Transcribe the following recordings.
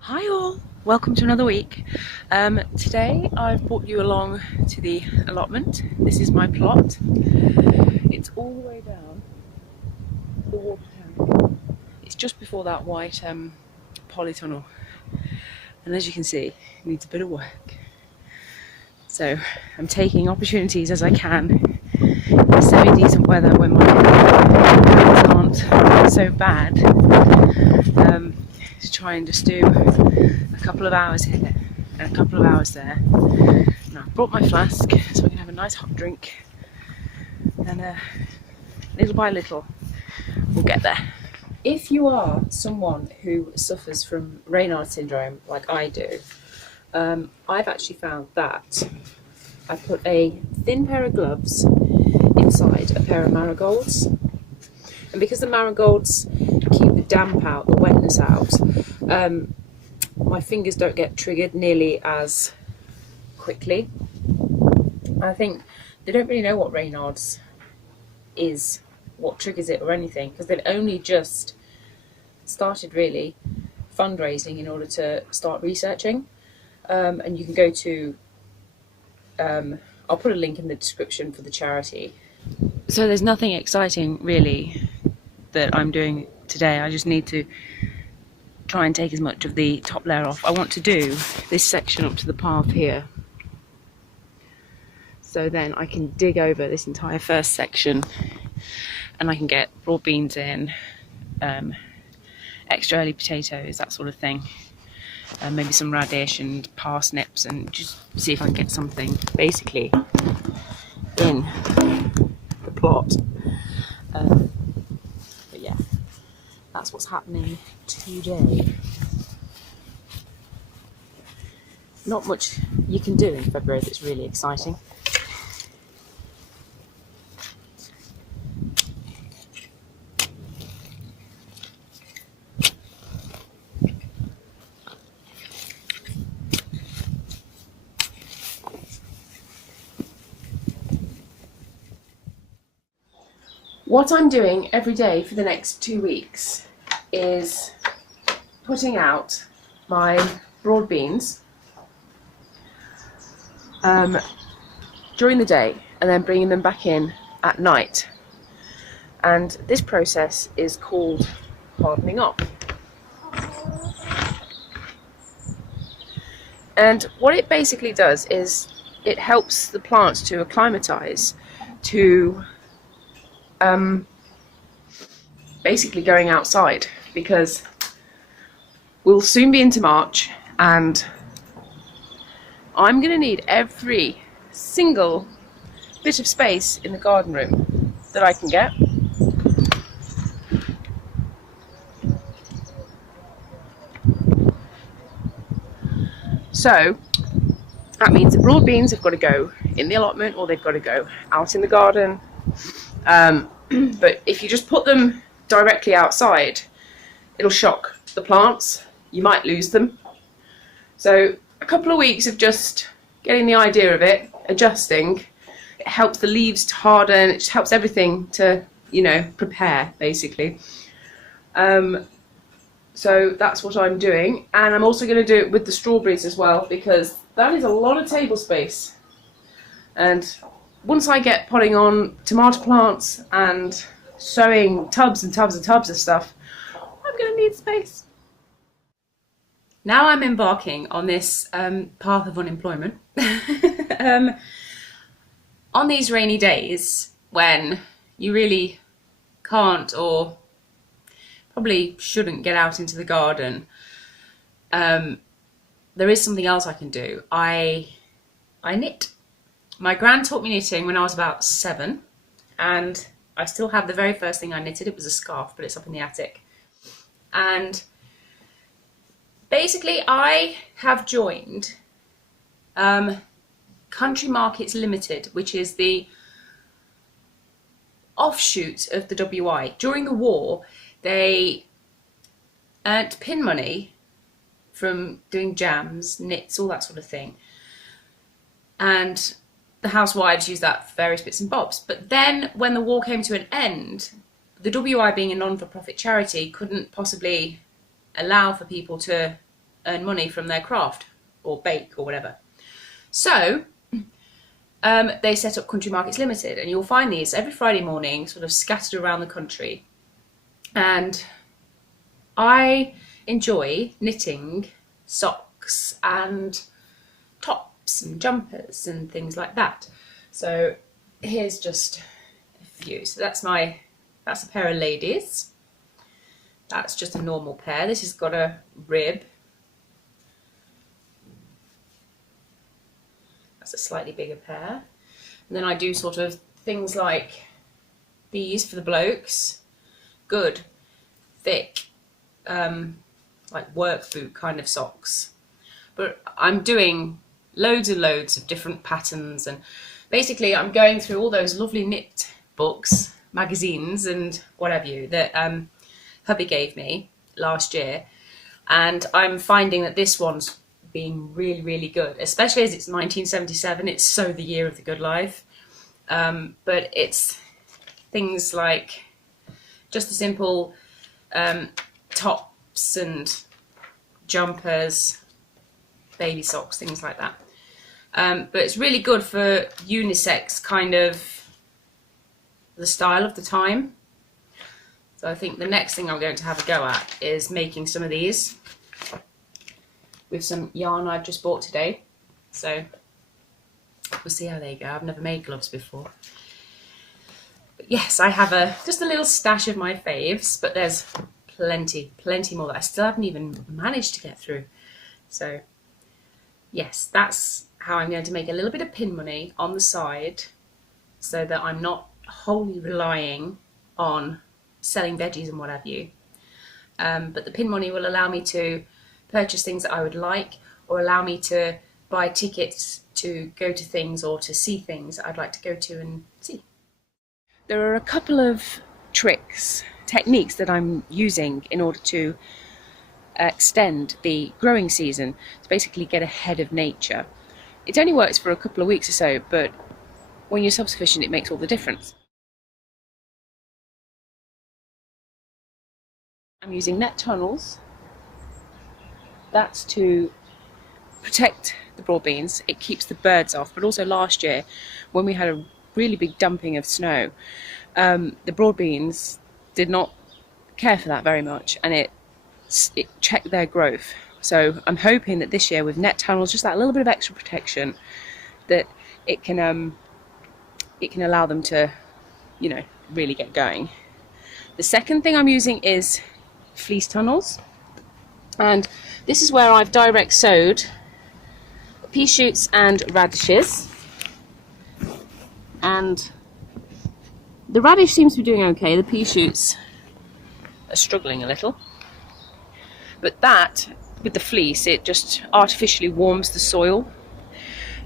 Hi all, welcome to another week. Today I've brought you along to the allotment. This is my plot. It's all the way down the water tank. It's just before that white polytunnel, and as you can see, it needs a bit of work. So I'm taking opportunities as I can in semi-decent weather when my hands aren't so bad, to try and just do a couple of hours here and a couple of hours there. And I've brought my flask so I can have a nice hot drink, and little by little we'll get there. If you are someone who suffers from Raynaud's syndrome like I do, I've actually found that I put a thin pair of gloves inside a pair of marigolds, and because the marigolds keep the damp out, the wetness out, my fingers don't get triggered nearly as quickly. I think they don't really know what Raynaud's is, what triggers it or anything, because they've only just started really fundraising in order to start researching. And you can go to, I'll put a link in the description for the charity. So there's nothing exciting really that I'm doing today. I just need to try and take as much of the top layer off. I want to do this section up to the path here, so then I can dig over this entire first section and I can get broad beans in, extra early potatoes, that sort of thing, maybe some radish and parsnips, and just see if I can get something basically in the plot. But yeah, that's what's happening today. Not much you can do in February that's really exciting. What I'm doing every day for the next 2 weeks is putting out my broad beans during the day and then bringing them back in at night. And this process is called hardening up. And what it basically does is it helps the plants to acclimatise to basically going outside, because we'll soon be into March and I'm going to need every single bit of space in the garden room that I can get. So that means the broad beans have got to go in the allotment or they've got to go out in the garden. But if you just put them directly outside, it'll shock the plants. You might lose them. So a couple of weeks of just getting the idea of it, adjusting, it helps the leaves to harden, it just helps everything to, you know, prepare basically. So that's what I'm doing, and I'm also going to do it with the strawberries as well, because that is a lot of table space. And once I get potting on tomato plants and sowing tubs and tubs and tubs of stuff, I'm going to need space. Now I'm embarking on this path of unemployment. On these rainy days when you really can't or probably shouldn't get out into the garden, there is something else I can do. I knit. My gran taught me knitting when I was about 7, and I still have the very first thing I knitted. It was a scarf, but it's up in the attic. And basically I have joined Country Markets Ltd, which is the offshoot of the WI. During the war, they earned pin money from doing jams, knits, all that sort of thing. And the housewives used that for various bits and bobs. But then when the war came to an end, the WI, being a non-for-profit charity, couldn't possibly allow for people to earn money from their craft or bake or whatever. So they set up Country Markets Ltd, and you'll find these every Friday morning sort of scattered around the country. And I enjoy knitting socks and tops and jumpers and things like that. So here's just a few. So that's a pair of ladies. That's just a normal pair. This has got a rib. That's a slightly bigger pair. And then I do sort of things like these for the blokes. Good, thick, like work boot kind of socks. But I'm doing loads and loads of different patterns, and basically I'm going through all those lovely knit books, magazines and what have you that hubby gave me last year, and I'm finding that this one's being really, really good, especially as it's 1977. It's so the year of the good life. But it's things like just the simple tops and jumpers, baby socks, things like that. But it's really good for unisex kind of the style of the time. So I think the next thing I'm going to have a go at is making some of these with some yarn I've just bought today. So we'll see how they go. I've never made gloves before. But yes, I have just a little stash of my faves, but there's plenty more that I still haven't even managed to get through. So yes, that's how I'm going to make a little bit of pin money on the side, so that I'm not wholly relying on selling veggies and what have you. But the pin money will allow me to purchase things that I would like, or allow me to buy tickets to go to things or to see things that I'd like to go to and see. There are a couple of techniques that I'm using in order to extend the growing season, to basically get ahead of nature. It only works for a couple of weeks or so, but when you're self-sufficient, it makes all the difference. I'm using net tunnels. That's to protect the broad beans. It keeps the birds off, but also last year when we had a really big dumping of snow, the broad beans did not care for that very much, and it checked their growth. So I'm hoping that this year with net tunnels, just that little bit of extra protection, that it can allow them to, you know, really get going. The second thing I'm using is fleece tunnels, and this is where I've direct sowed pea shoots and radishes, and the radish seems to be doing okay. The pea shoots are struggling a little, but that with the fleece, it just artificially warms the soil.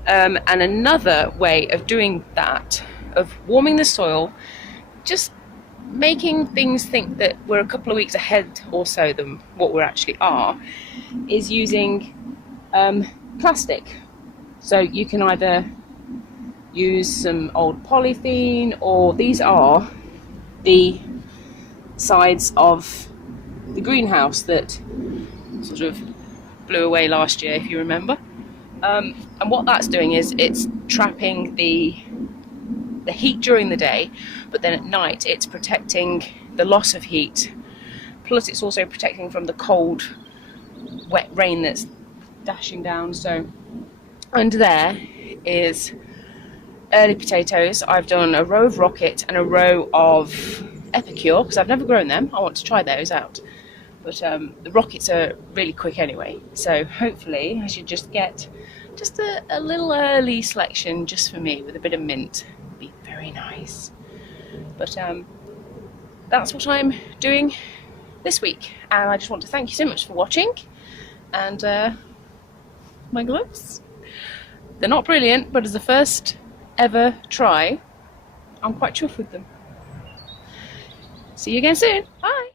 And another way of doing that, of warming the soil, just making things think that we're a couple of weeks ahead or so than what we actually are, is using plastic. So you can either use some old polythene, or these are the sides of the greenhouse that sort of blew away last year, if you remember. And what that's doing is it's trapping the heat during the day, but then at night it's protecting the loss of heat, plus it's also protecting from the cold wet rain that's dashing down. So under there is early potatoes. I've done a row of rocket and a row of epicure, because I've never grown them. I want to try those out, but the rockets are really quick anyway, so hopefully I should just get just a little early selection just for me with a bit of mint. It'd be very nice. But that's what I'm doing this week, and I just want to thank you so much for watching. And my gloves, they're not brilliant, but as the first ever try, I'm quite chuffed with them. See you again soon. Bye.